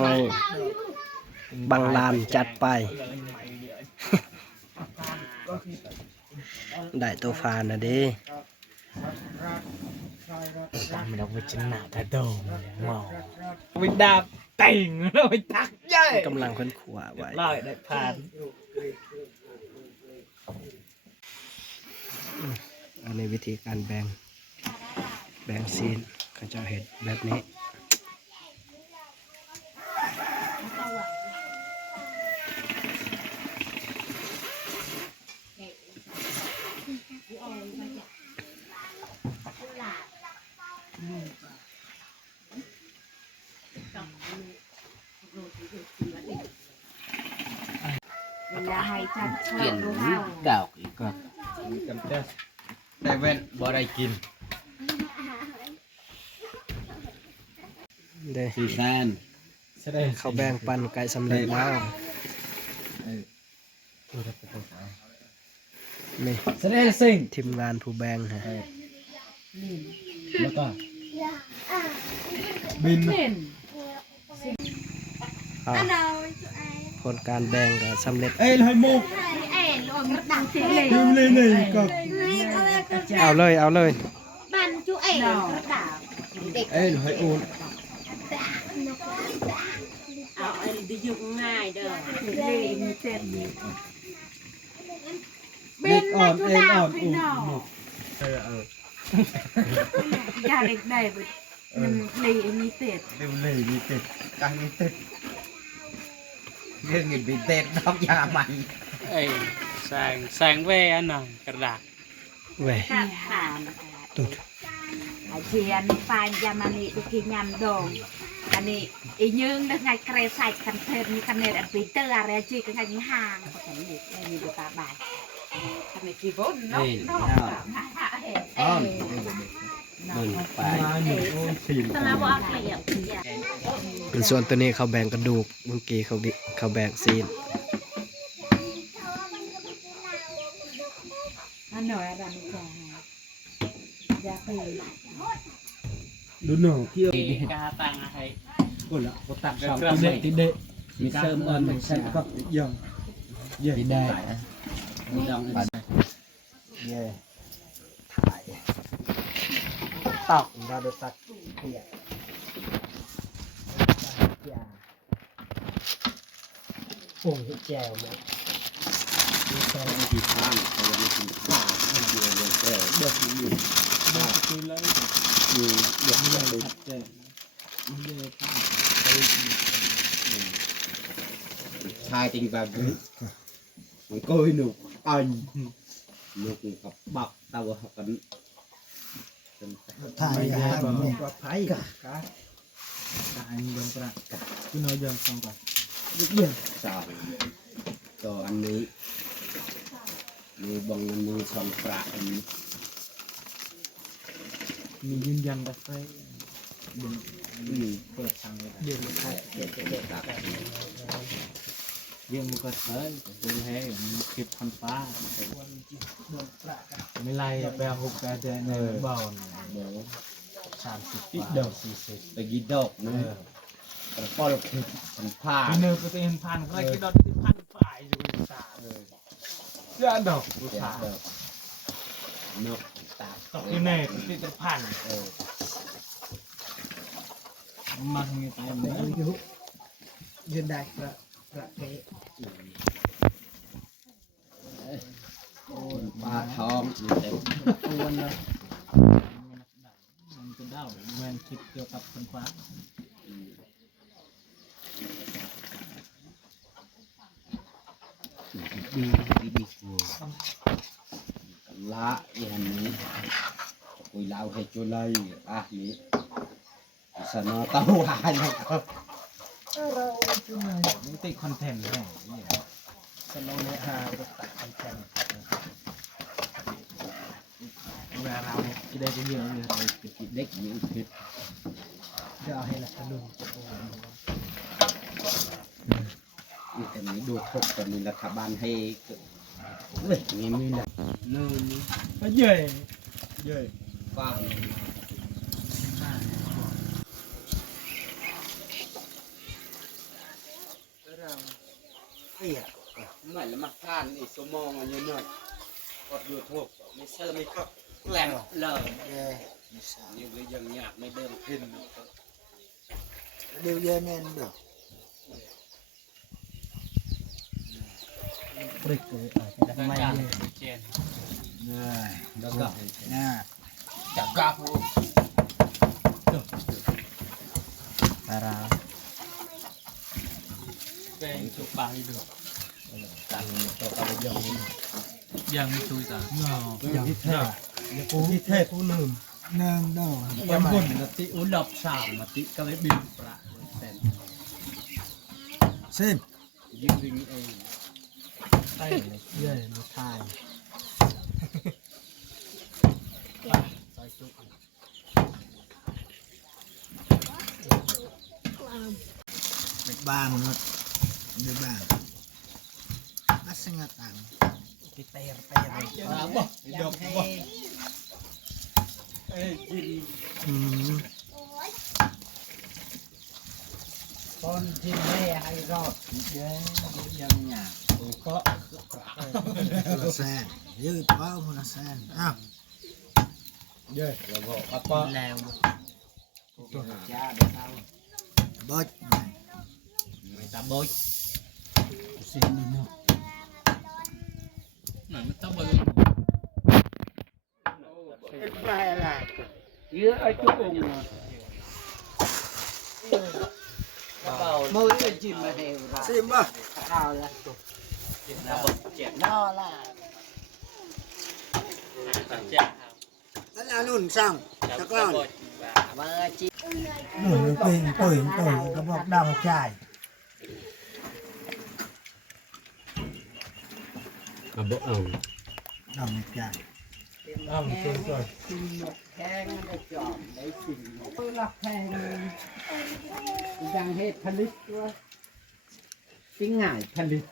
ไม่บังลานจัดไป ได้ตัวฟานนะดิ mình đâu có chân nào thay đồ màu mình đạp tỉnh nó mình thắt dây กำลังค้นขวาไว้ lại đại phản อันนี้วิธีการแบ่งซีนเขาจะเห็นแบบนี้เวลาให้จัด เปลี่ยนดาวอีกก็จำได้แต่เว้นบ่ได้กิน เด้ สีแซน เขาแบ่งปันไก่สำเร็จแล้วนี่ แสดงสิ่ง ทีมงานผู้แบ่งฮะ แล้วก็บิน อ้าวผลการแบ่งก็สำเร็จ เอ้ยให้มุก ลืมเลย ก็ เอาเลย บันจุเอ๋กระดาษ เอ้ยให้อูน เอาไอ้ดิยุกง่ายเด้อเลยมีเต็ม เด็กอ่อนเอ็นอ่อนอูน อย่าเด็กได้บุมันเลยมีเต็ม เร็วเลยมีติดกังมีติดเรื่องเงินมีติดนอกยาใหม่ เอ้ยแสงเว้ยอันน่ะกระดาษ เว้ย ข้าขาน ตุด อาเชียนฟานยามานีตุกิยำดงอันนี้อียืงได้ไงเกรใส่กันเทนมีคะแนนอันปีเตอร์อะไรจีกันไงยิ่งห่างก็เห็นอยู่ในดูตาบายทำไมกี่วนเนาะอ๋อมึงไปโอ้ยสิ สมาบอกเกลียบ ส่วนตัวนี้เขาแบ่งกระดูกเมื่อกี้เขาแบ่งซีน อันหน่อยอะไรนี่จ้าอยากไป ดูหนูเกี่ยว กาตังให้ กูละกูตัดสองตัวเด็กเด็กมีเสริมอ่อนใช่ก็ยังเยอะได้ไม่ต้องเย่ ถ่ายตอกเราดูตักเปียกโป่งแจวไหม ที่ข้างเขาจะกินข้าวเดียวเลยเด็กอยู่ บอกคุยเลย อยู่เด็กยังไปเจ๊ชายจริงแบบนี้มันก็หนุกอันหนุกกับบักตาวกัน ถ่ายกันปลอดภัย anh bên tra cứ nói dần xong rồi dần sao cho anh ấy đi bằng anh đi xong ra anh mình dân dân đã phải đừng ปิดทางเลยđừngใช่เด็ยังมันก็เฮ้ยดูให้มันคลิปคันฟ้าไม่ไล่ไปเอาหุบกระเจในบ่อนเดี๋ยว30 ดอก40ไปกี่ดอกนะแต่พอเราคิดคันฟ้าเนื้อก็จะเห็นพันใครกี่ดอกที่พันฝ่ายอยู่ในตาเจ้าดอกผู้ชายนกตาตกที่ไหนก็ติดพันมันมีตายไหมยืนได้ประเกะปลาทองเต็มตัวเลยมันจะเด้าแมนคิดเกี่ยวกับคนฟ้าดีละอย่างนี้คุยเล่าให้จุเลยนี้สนอเต้าหวานนะครับนี่ติดคอนเทนต์แห่งนี้สนอเนื้อหาตัดคอนเทนต์เวลาเราจะได้เยอะเลยเราจะกินเล็กอยู่คิดจะเอาให้ละกระดูกนี่แต่นี้ดูทบตอนนี้รัฐบาลให้เฮ้ยนี่มีหนักเนินก็เย่ฟ้า เหมือนมาทานอีกชั่วโมงอันนี้หน่อยกดยูทูบไม่เชื่อไม่ก็แกล้งเลยนี่เลยยังอยากไม่เดิมขึ้น đều dơ nên được ปริกเลยทำไม การ เนี่ย เจียน rồi แล้วก็ nha จับกราฟ ตารา แบงจุกปากให้ดู ตังตัวตะวันยองนี่ ยังไม่ช่วยกัน อย่างที่แท้ที่แท้กูลืม nên đâu วันบุญนาติอุดบสามนาติก็เลยบินประเซน xin ยืนเอง ใช่เลยเย่มาทาย được 3 menit được 3 nó sẽ ngặt tặng ที่เตะ นะบ่ดอกบ่เอ้ยกิน con chim me hay rót ยังหยาตัวก็ là sen dư có một là sen à เย้เราบอกป้าป้า แล้ว bớt này ไม่ตาบอย xin đi nữa หน่อยมันต้องเบิ่ง เยอะไอ้จุกองนะมือจะจิ้มมาเฮล xin mà ข้าวละจิ้มแล้วเจ็บ no là เจียน nó là nùn xong ครับ cho con มาจิ้ม nùn bình tuổi cái bọc đồng chài กระบอกเอา đồng chài อ้าวช่วยช่วย แทงได้จอมได้สิ่งหลักแทงยังเหตุผลิตว่าสิ่งง่ายผลิต